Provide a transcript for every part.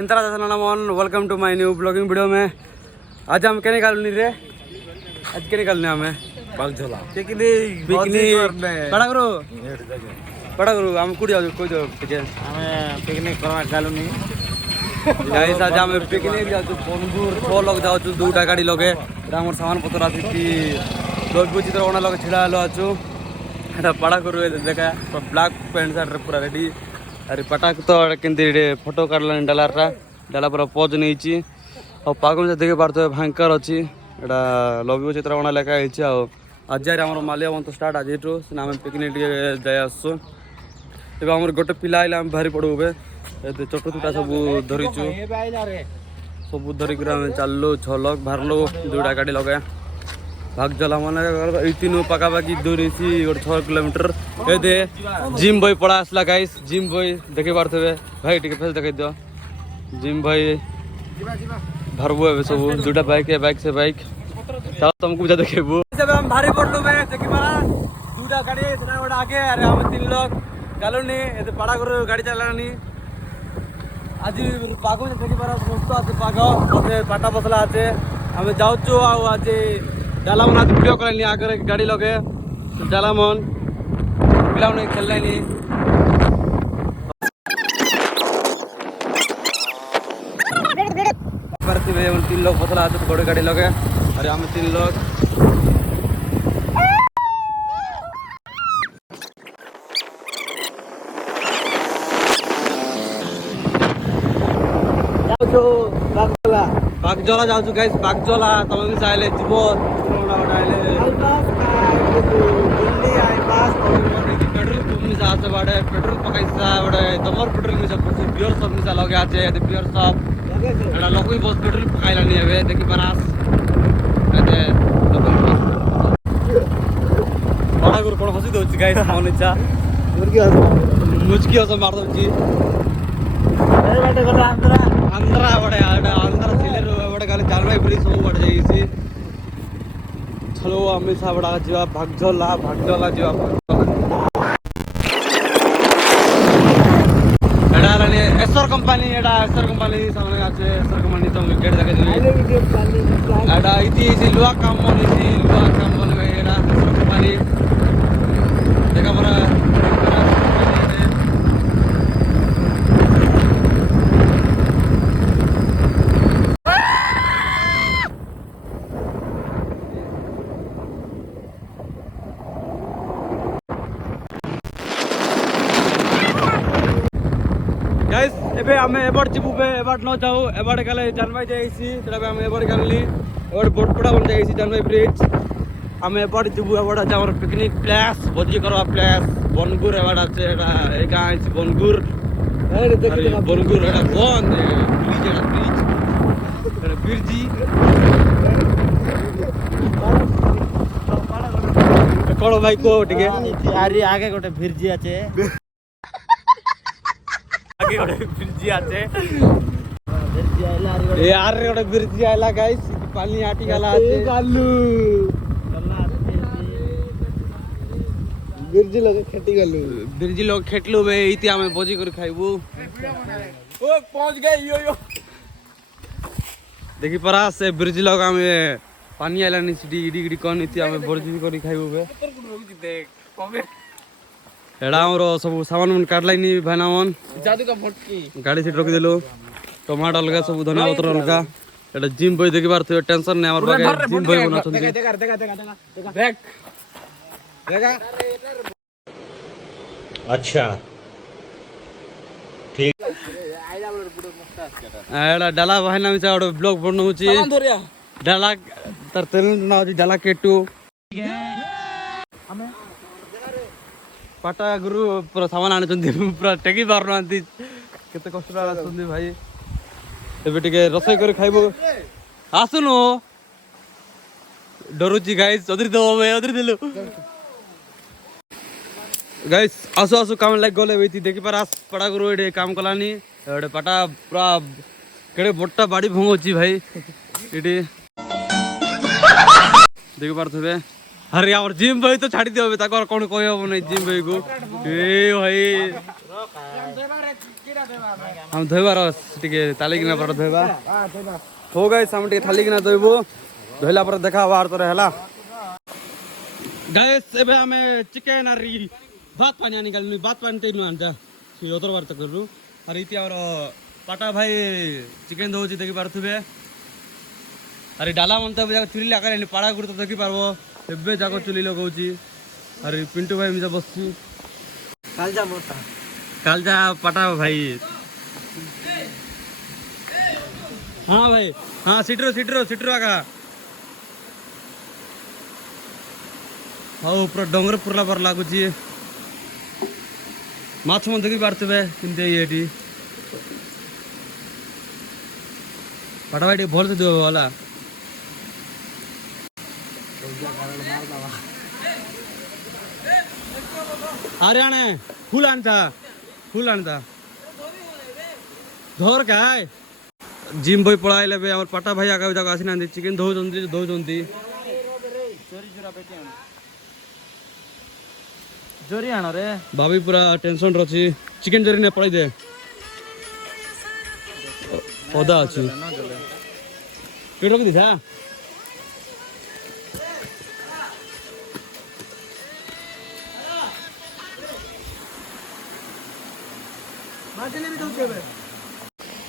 Welcome to my new blogging video में। आज हम क्या निकाल रे? आज क्या निकालने हमें बागझोला पिकनिक बड़ा करू हम कुड़ी जाऊ कोई जाऊ ठीक है हमें पिकनिक करना गालुनी गाइस आज हम पिकनिक जाऊ बनपुर 6 लोग जाऊ दुटा गाड़ी लगे हमर सामान पत्र आसी लोग बुझी तो ओना लगे छिड़ा लो आछु एटा बड़ा करू देखा ब्लैक पैंट शर्ट रे पूरा रेडी अरे पटाक तो केंती फोटो काढलानी डाला पूरा पोज नहीं और पाग में देखे पार्थ भयंकर अच्छी एटा लघु चित्र बना लेखा आज आम मालिया बंत स्टार्ट आज आम पिकनिक जाए आसु एवं आम गोटे पिला आइले आम भारी पड़ू चोट चुटा सब धरीचु सब धरिक चलू 6 लोग बाहरलु 2टा गाड़ी लगे भागजला मैंने ये पखापाखि दूरी गोटे 6 किलोमीटर ये जिम बॉय पड़ा आसला गाइस जिम बॉय देखे पारे भाई टे फेस देखे दियो जिम भाई भरबू ए सब 2टा बाइक से बाइक तुमको भी देखेबू हम भारी पड़लु देखी पारा 2टा गाड़ी गोटे आगे अरे हम 3 लोग गलुनी पड़ा कर गाड़ी चलानी आज पाग देखी पारा मस्त आसे पाग पाटा बसला आसे आम जाऊँ आज डालामन आज वीडियो करानी आगे गाड़ी लगे डालामन पिला खेलनी हम 3 लोग बसला आज बड़े गाड़ी लगे अरे हम 3 लोग बागजला जाऊँ गाइस बागजला तुम भी चाहले जीव पेट्रोल पकाइसा गोटे दमर पेट्रोल मिसा पड़े पियर सब मिसा लगे आछे पियर सब एटा लोक भी बस पेट्रोल पकाइलानी एबे देखि पारास एते बड़ा गुर कोन हसी दोछि गाइस मन इच्छा मुचकी हस मार दोछि ए बाटे गला आंध्रा बड़े आंध्रा सिलेर बड़े गाले जालवाई ब्रिज सब बड़ जाईसी चलो हमेशा बड़ा जीवा भागजला जीवा एसर कंपनी सामने आछे एसर कंपनी तो गेट देखे एटा इति लुआ काम बन एटा एसर कंपनी देखा पूरा गाइस एबे हमें एबड़ जीवु बे एबड़ न जाऊ एबड़ गले जानवाई जाईसी सेटा हम एबड़ गनली एबड़ बोटपड़ा बन जाईसी जानवाई ब्रिज हमें एबड़ जीवु एबड़ हमर पिकनिक प्लेस भोजी करवा प्लेस बनगुर एबड़ আছে এটা এই গাঁ আছে बनगुर अरे देखि बनगुर एटा बन ब्रिज एटा बिरजी कोन भाई को टिके आरी आगे गोटे भिरजी আছে बिरजी आछे यार गोटे बिरजी आइला गाइस पानी आटी गला आछे गालू बिरजी लोग खेटलु बे इति हमें भोजी कर खाइबू ओ पहुंच गए यो देखि परा से बिरजी लोग हमें पानी आइला नि सिडी इडी कोन इति हमें भोजी कर खाइबू बे देख कमे एड़ा हमरो सब सामान मन काटलाइनी भानामन जादू का फटकी गाड़ी सीट रखि देलो टमाटर लगा सब धनिया पत्र लगा एटा जिम बॉय देखि बार तो टेंशन नै हमर बागे जिम बॉय बना छथि देखा देखा अच्छा ठीक एड़ा डाला भाईना मिसा ओडो ब्लॉग बनउ छि डाला तर तेल ना डाला केटू हमें पाटा गुरु पूरा सामान आने पूरा टेकी पार केते कष्ट भाई एबे टिके रसोई कर खाइबो आसुनु डरुची गाइस अदरी देलु गाइस आसु काम लाग गले बेती देखि पारास पड़ा गुरु एडे काम कलानी एडे पाटा पूरा केडे बोट्टा बाड़ी भंगोची भाई एडी देखि पारथबे अरे यार जिम भाई तो छाड़ी दियो ताको कोन कोइ हो नै जिम भाई को ए भाई हम धोइबार टिके तालिकिना पर धोइबा हो गाइस हम टिके थालिकिना धोइबो धोइला पर देखा बार तो रहला गाइस एबे हमें चिकन आरी भात पानी आनी गलनी भात पानी तेनु आनता सी ओतर बार तक करू अरे इति और पाटा भाई चिकन धोउची देखि पारथुबे अरे डाला मनता बे चुली लाका लेनी पाड़ा गुड़ तो देखि पारबो एबे जाको चुली लगाउची अरे पिंटू भाई मिजा बसछु कालजा पाटा भाई हाँ भाई हाँ सिटरो आगा हाँ पूरा डोंगर पुरला पर लागुची माछ मन देखि पारथुबे किंते येटी पाटा भाई भल से दियो वाला अरे आने फूल आणता धोर काय जिम भाई पळाइले बे हमर पाटा भाई आगा जागा आसी नांदी चिकन धोउचंती जोरी आनो रे भाभी पूरा टेंशन रछि चिकन जोरी ने पळाइ दे ओदा अछि पेट रख दिसा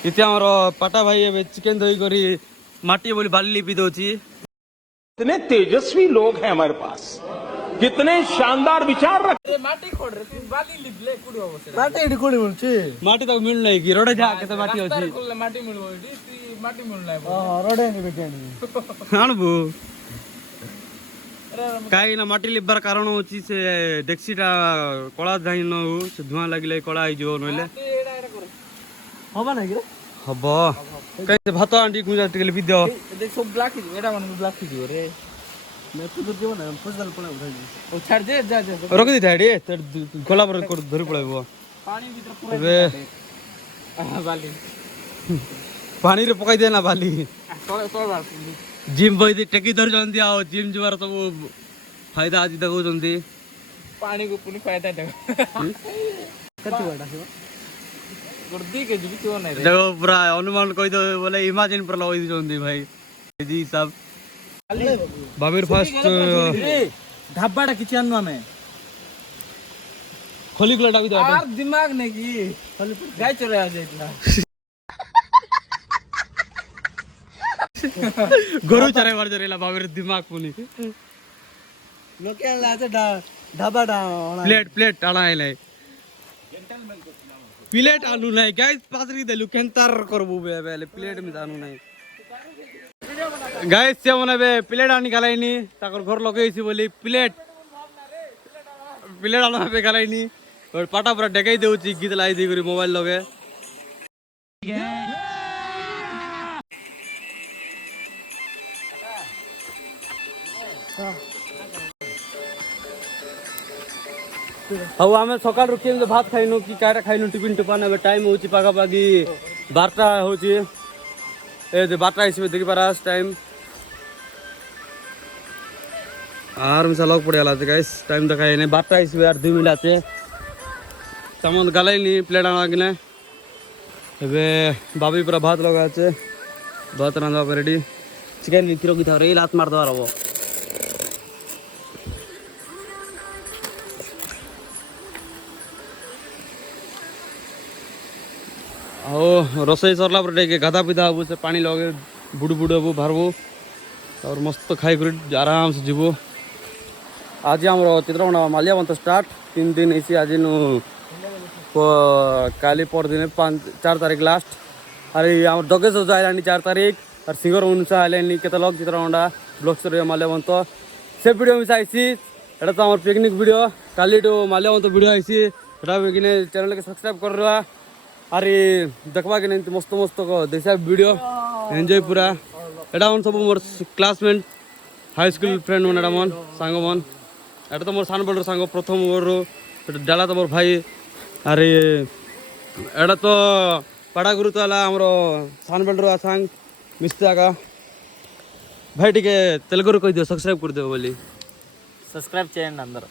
इति हमर पाटा भाई एबे चिकन धोई करी माटी बोली बाली लिपि दोची कितने तेजस्वी लोग हैं हमारे पास कितने शानदार विचार रखते माटी खोड रे तू बाली लिपले कुडी अवश्य माटी एडी कोडी बोलची माटी तो मिल नहीं की रोडे जा के माटी होची कुल माटी मिलबो एडी ती माटी मिल नाही हां रोडे नि बेकेनी आणबू काई ना माटी लिबर कारण होची से डेक्सीटा कळा जाई न हो से धुआं लागले कळा आई जो नले होबा नाही रे हबो कई भात आंटी गुजा टिकले बिद्यो देख सब ब्लैक ही एडा मन ब्लैक ही रे मैं तो जीव ना फजल पणा उठाई ओ छाड़ दे जा रोक दी थाडी ते गोला पर धरि पळाइबो पानी भीतर पूरा बाली पानी रे पकाई देना बाली तोड़ बार जिम बई टेकी धर जंदी आओ जिम जुवार सब फायदा आज देखो जंदी पानी को पुनी फायदा दे कति बड़ा है गुर्दी के जी तो नहीं रे देखो पूरा अनुमान कोई तो बोले इमेजिन पर लई जंदी भाई जी सब बाबीर फर्स्ट ढाबाटा किछि अन्नु हमें खोली गुला डाबी दो यार दिमाग नहीं की खोली गाय चोरे आ जाए इतना गरु चरे मार जरेला बाबीर दिमाग पुनी लोके लाते ढाबाटा प्लेट आना आइले प्लेट आलू नहीं गाइस पासरी देलु केंतर करबो बेले प्लेट में जानू नहीं गाइस से मने बे प्लेट आनी गलाइनी ताकर घर लगेइसी बोली प्लेट आना पे गलाइनी और पाटा पूरा डेगाई देउची गीत लाई दी करी मोबाइल लगे अब आम सकाल रुकी भात खाइनु कि काटा खाइनु टिफिन टुपान अब टाइम होची पागा पागी 12टा होची ए 12टा हिसाब देखि पारास टाइम आर मिसा लग पड़ेला गाइस टाइम देखाय नै 12टा हिसाब यार 2 मिनिट आते सामान गलाइनी प्लेट आना गने एबे बाबी पूरा भात लगा আছে भात रांधा रेडी चिकन नितिरो की था रे लात मार दवा रबो आओ रोसई सरला पर टे गाधा पिधा हबु से पानी लगे बुड़ बुड़ हबु भरबु और मस्त खाई कर आराम से जीवो आज हमरो चित्रकोंडा माल्यावंत स्टार्ट 3 दिन इसी आज नु काली पर दिन 4 तारीख लास्ट अरे हमर दगेश जाइलानी 4 तारीख और सिंगर उनसा आइलानी केते लोग चित्रकोंडा ब्लॉग स्टोरी माल्यावंत से वीडियो मिस आइसी एटा तो हमर पिकनिक वीडियो काली तो माल्यावंत वीडियो आइसी एटा बेगिने चैनल के सब्सक्राइब कर रहा अरे देखवा के नहीं मस्त मस्त देशा वीडियो एंजॉय पूरा एटा मन सब मोर क्लासमेट हाई स्कूल फ्रेंड मन एटा मन सांग मन एटा तो मोर सान बड़ सांग प्रथम ओर डाला तो मोर भाई अरे एटा तो पड़ा गुरु तो हला हमरो सान बड़ सांग मिस्ता का भाई टिके तेलुगु रो कह दियो सब्सक्राइब कर दियो बोली सब्सक्राइब चैनल अंदर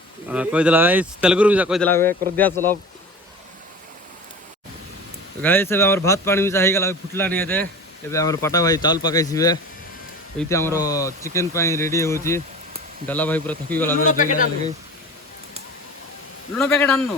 कह दिला गाइस तेलुगु रो कह दिला कर दिया चलो गाइस ଏବେ ଆମର ଭାତ ପାଣି ମିଶା ହେଇଗଲା ଫୁଟଲା ନି ଏତେ ଏବେ ଆମର ପାଟା ଭାଇ ଚାଉଳ ପକାଇছিବେ ଏଇଠି ଆମର ଚିକେନ ପାଇଁ ରେଡି ହେଉଛି ଡାଲା ଭାଇ ପୁରା ଥକି ଗଲା ଲୁଣ ପ୍ୟାକେଟ ଆନୁ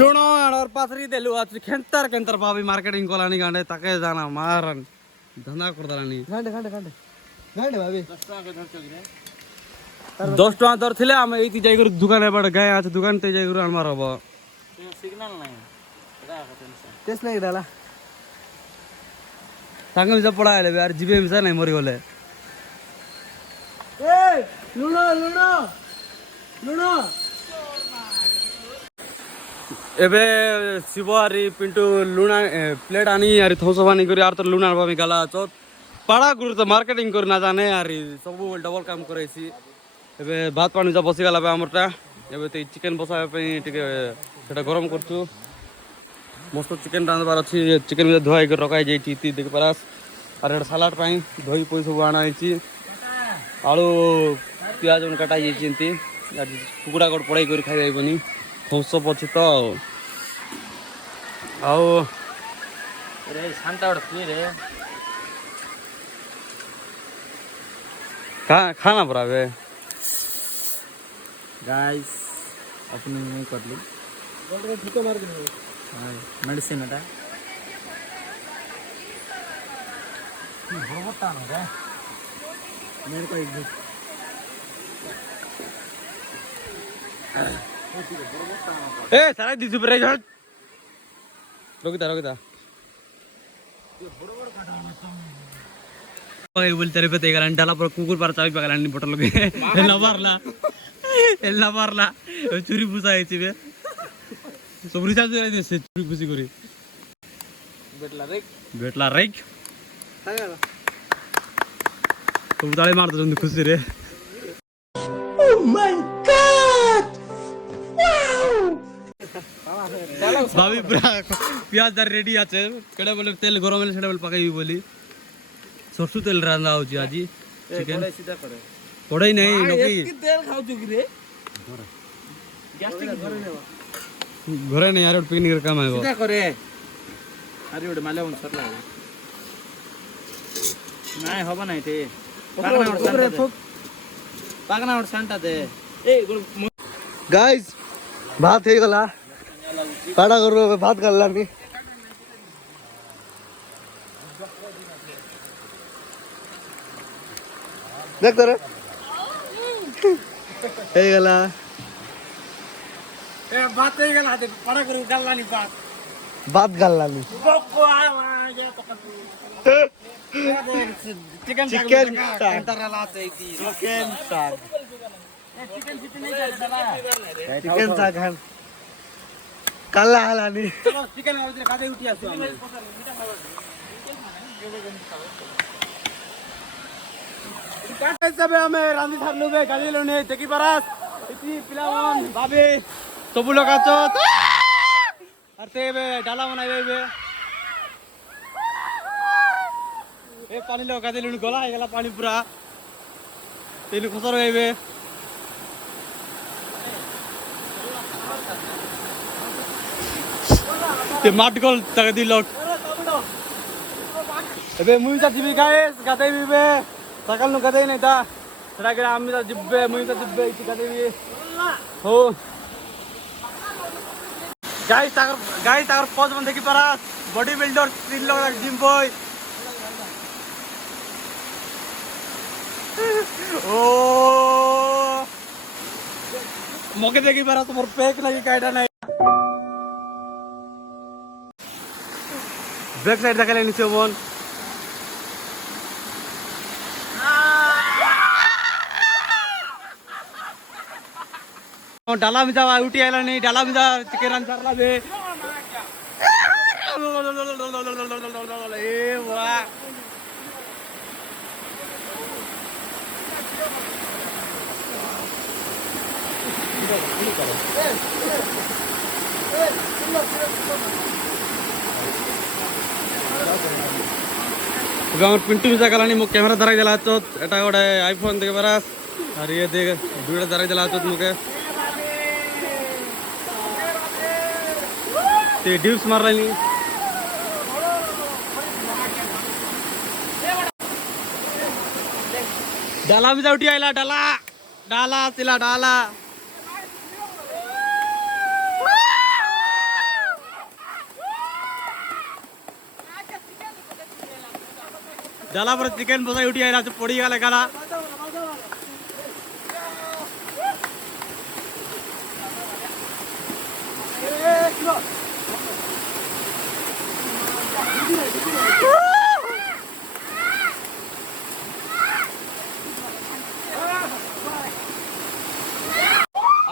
ଲୁଣ ଆଣର ପାଥରି ଦେଲୁ ଆଛି ଖେନ୍ତାର କେନ୍ତାର ଭାବି ମାର୍କେଟିଂ କଲାନି ଗାଣ୍ଡେ ତାକେ ଜାନା ମାରନ ଧନ୍ଦା କରିଦେଲାନି ଗାଣ୍ଡେ ଭାବି 10 ଟଙ୍କା ଦର ଥିଲେ ଆମେ ଏଇଠି ଯାଇକରି ଦୋକାନ ଏବାଟେ ଗାଁ ଅଛି ଦୋକାନ ତେ ଯାଇକରି ଆନମାର ହବ ସିଗ୍ନାଲ ନାହିଁ ଟେଷ୍ଟ ନାହିଁ ଡାଲା ତାଙ୍କ ମିଶା ପଡା ହେଲେ ଆର ଯିବେ ମିଶା ନାହିଁ ମରି ଗଲେ ଏ ଲୁଣ ଲୁଣ ଲୁଣ ଏବେ ଶିବ ଆରି ପିଣ୍ଟୁ ଲୁଣା ପ୍ଲେଟ୍ ଆନି ଆରି ଥৌସ ବାନି କରି ଆର ତ ଲୁଣା ଭାବି ଗାଲା ଚ ପାড়া ଗୁରୁ ତ ମାର୍କେଟିଂ କରି ନା ଜାନେ ଆରି ସବୁ ଡବଲ କାମ କରେସି ଏବେ ଭାତ ପାଣି ଯା ବସିଗଲା ଏବେ ଆମରଟା ଏବେ ତ ଚିକେନ ବସାଇବା ପାଇଁ ଟିକେ ସେଟା ଗରମ କରୁଛୁ ମସ୍ତ ଚିକେନ ରାନ୍ଧବାର ଅଛି ଚିକେନ ବି ଧୁଆ ହେଇକି ରଖା ହେଇଯାଇଛି ଦେଖିପାରାସ ଆର ଏଟା ସାଲାଡ଼ ପାଇଁ ଦହି ପଇ ସବୁ ଆଣା ହେଇଛି ଆଳୁ ପିଆଜ କାଟା ହେଇଯାଇଛି ଏମିତି କୁକୁଡ଼ା ଗୋଟେ ପଡ଼େଇ କରି ଖାଇପାରିବନି ଥৌସ ଅଛି ତ ଆଉ रे शांता और तू रे खाना पड़ा बे गाइस अपने नहीं कर ली मेडिसिन है मेरे को एक ए सारा दिसु परे रोकिता बोलते रे पते गला डाला पर कुकुर पर चाबी पगला नि बटल लगे एल्ला मारला चुरी पुसा आइछि बे सबरी चाल दे से चुरी पुसी करी बेटला रेक तो ताले मार दे खुशी रे ओ माय गॉड भाभी पूरा प्याज दर रेडी আছে केडे बोले तेल गरम हेले सेडे बोले पकाई बोली सरसों तेल रांधा होची आजी चिकन सीधा करे पड़ई नहीं नकी तेल खाऊ चुकी रे गैस्ट्रिक घरे नहीं यार पिकनिक काम है सीधा करे अरे ओडे माले उन सरला नहीं होबा नहीं थे पागना और शांता दे ए गाइस भात हे गला पाड़ा करू भात करला नी देख तो रे हे गला ए बात हे गला दे पाड़ा करू गल्ला नी भात गल्ला नी बको आ ये तो चिकन अंतरा लाते थी चिकन साग चिकन कितने चलता चिकन साग खान कल्ला हला नी चलो चिकन आउरे खादे उठी आसो हम काटे सब हमें रांधी साहब लोग गाड़ी लोने देखी परस इतनी पिलावन भाभी सब लोग आछो अरे बे डाला बनाइबे बे ए पानी लो गाड़ी लोने गला गला पानी पूरा तेल खसर होइबे ते माटगल तक दिलो एबे मुई जा जीबी गाइस गाते बिबे सकाल नु गाते नहीं था सरा के आमी जा जिब्बे मुई जा जिब्बे इति गाते बि हो गाइस ताकर पोज बन देखि पारा बॉडी बिल्डर 3 लोग जिम बॉय ओ मौके देखि पारा तुमर पैक लगी काटा नहीं बैक साइड तक लेनी से बोन डाला में जा उठी आइला नहीं डाला में जा चिकन अंसारला बे ए वाह ଏବେ ଆମର ପିଣ୍ଟୁ ମିଶା ଗଲାନି ମୋ କ୍ୟାମେରା ଧରାଇ ଦେଲା ଏଟା ଗୋଟେ ଆଇଫୋନ୍ ଦେଖେ ପରାସ আর ইয়ে দেখ দুইটা ধরাই দেলা মুখে ते डिप्स मारलानी डाला भी उठी आइला डाला डाला तिला डाला डाला पर चिकन बसाई उठी आइला पड़ी गला गला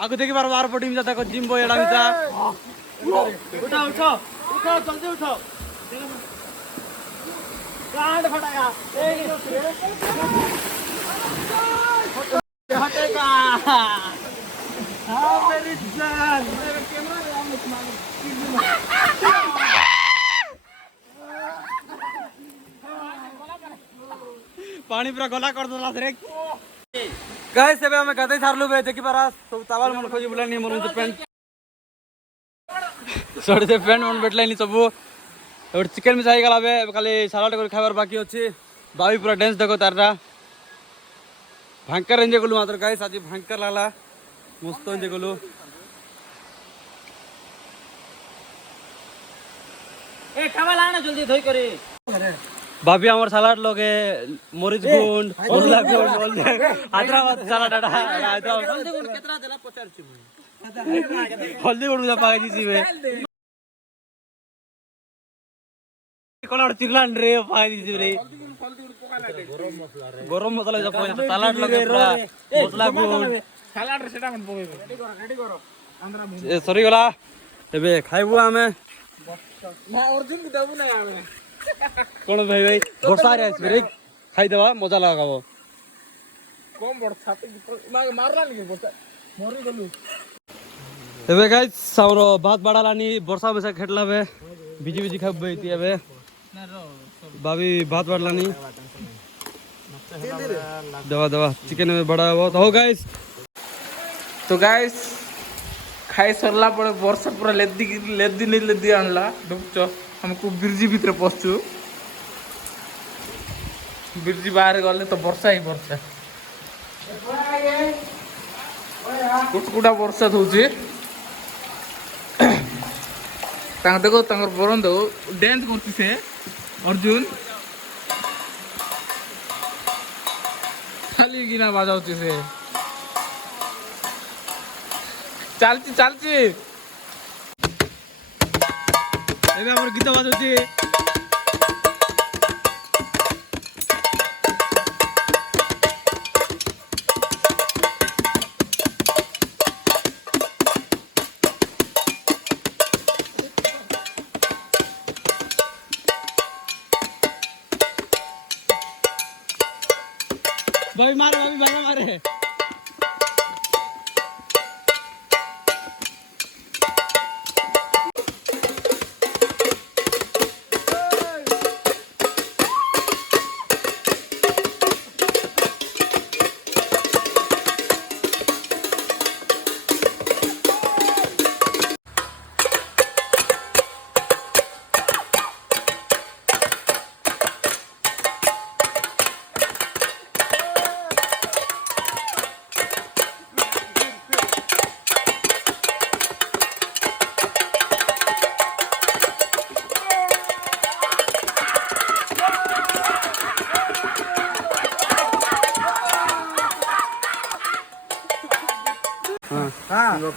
आगु देखि बार बार पटी मिजा तक जिम बॉय एडा मिजा उठा उठो उठो जल्दी उठो कांड फटाया हटेगा हां मेरी जान मेरा कैमरा पानी पूरा गला कर दला रे गाइस सेबे हमें गदे सारलु बे देखि पारास सब तावाल मन खोजी बुलानी मन तो पेंट सॉरी से पेंट मन बैठलानी सब और चिकन में जाई गला बे खाली सलाड कर खाइबार बाकी अछि बाबी पूरा डांस देखो ताररा भयंकर एंजॉय करलु मात्र गाइस आज भयंकर लागला मस्त एंजॉय करलु ए खावा लाना जल्दी धोई करे भाभी हमार सलाड लोगे मरीच गुंड मसला गुंड हैदराबाद सलाड आडा हैदराबाद हल्दी गुंड केतना देला 50 ची हल्दी गुंड जा पागे जी में कोन चिरलान रे पागे जी रे गरम मसाला जा पागे सलाड लोगे पूरा मसला गुंड सलाड रे सेटा मन पके रेडी करो आंध्रा ए सरी गला एबे खाइबु हमें ना अर्जुन के देबु ना हमें कोन भाई भाई वर्षा रे आइस रे खाइ देबा मजा लगाबो कम बड़ छाती मारला नहीं बोलता मरी गलु एबे गाइस सारो बात बाडालानी वर्षा में से खेटला बे बिजी बिजी खाबे इति एबे भाभी भात बाडलानी दवा दवा चिकन में बड़ा हो तो गाइस तो गाइस खाई सरला पड़े वर्षा पूरा लेदी आणला डुबचो हमको बिरजी भीतर पसचु बिरजी बाहर गले तो वर्षा ही वर्षा कुटकुटा वर्षा होची देखो बरन दो डांस करती से अर्जुन खाली गिना बाजाउची से चालची चालची एबे हमर गीत बाजोची भाई मारे भाभी भागा मारे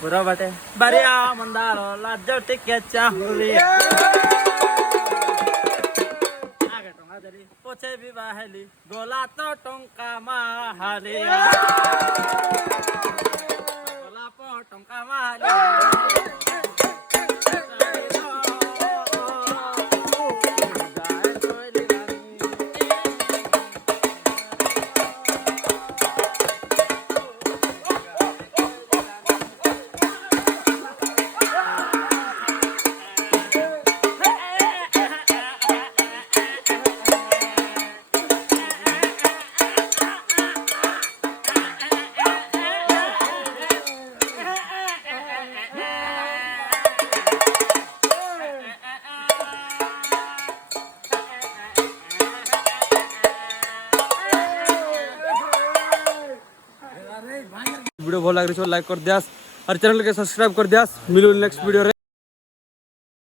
पूरा बाटे बरिया मंदारो लाजो टिके चाहुली आगे टंगा दरी पोछे भी बाहली गोला तो टंका माहाली गोला पो टंका माहाली वीडियो भल लग रही लाइक कर दियास और चैनल के सब्सक्राइब कर दियास। मिलू नेक्स्ट वीडियो रे।